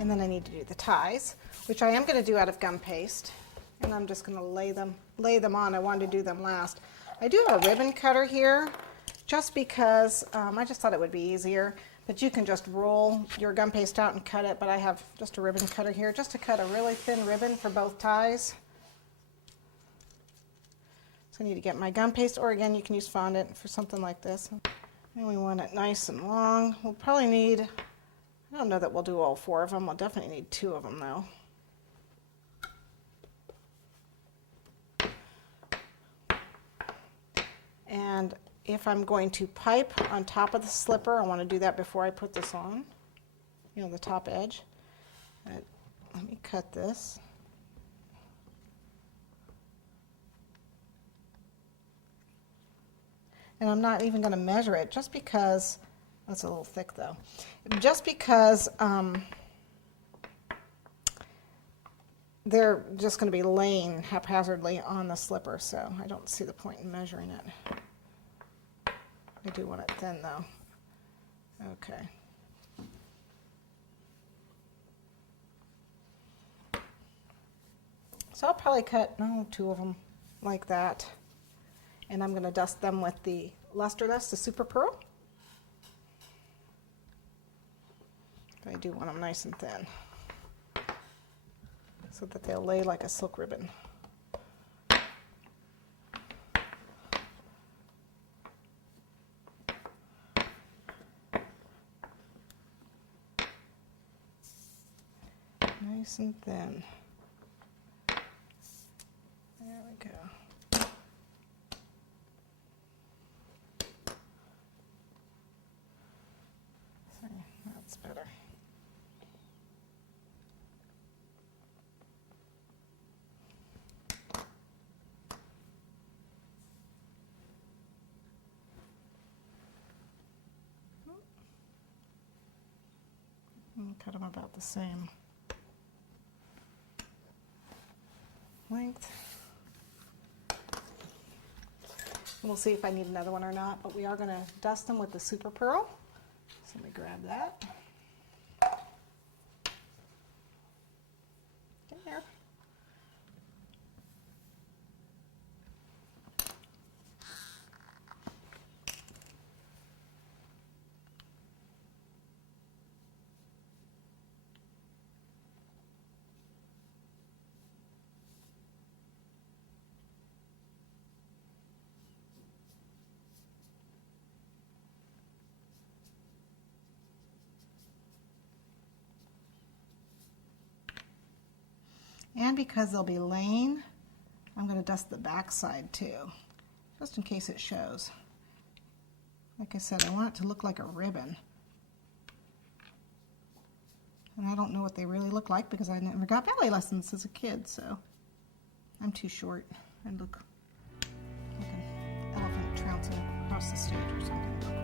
And then I need to do the ties, which I am going to do out of gum paste. And I'm just going to lay them on. I wanted to do them last. I do have a ribbon cutter here, just because I just thought it would be easier. But you can just roll your gum paste out and cut it. But I have just a ribbon cutter here, just to cut a really thin ribbon for both ties. So I need to get my gum paste, or again, you can use fondant for something like this. And we want it nice and long. We'll probably need, I don't know that we'll do all 4 of them. We'll definitely need 2 of them though. And if I'm going to pipe on top of the slipper, I want to do that before I put this on, you know, the top edge. Let me cut this. And I'm not even going to measure it, just because, that's a little thick though, just because they're just going to be laying haphazardly on the slipper, so I don't see the point in measuring it. I do want it thin though. Okay. So I'll probably cut, 2 of them like that. And I'm going to dust them with the Luster Dust, the Super Pearl. But I do want them nice and thin, so that they'll lay like a silk ribbon. Nice and thin. There we go. That's better. Cut them about the same length. We'll see if I need another one or not, but we are going to dust them with the Super Pearl. So let me grab that. There. And because they'll be laying, I'm going to dust the back side too, just in case it shows. Like I said, I want it to look like a ribbon. And I don't know what they really look like because I never got ballet lessons as a kid, so I'm too short. I look like an elephant trouncing across the stage or something.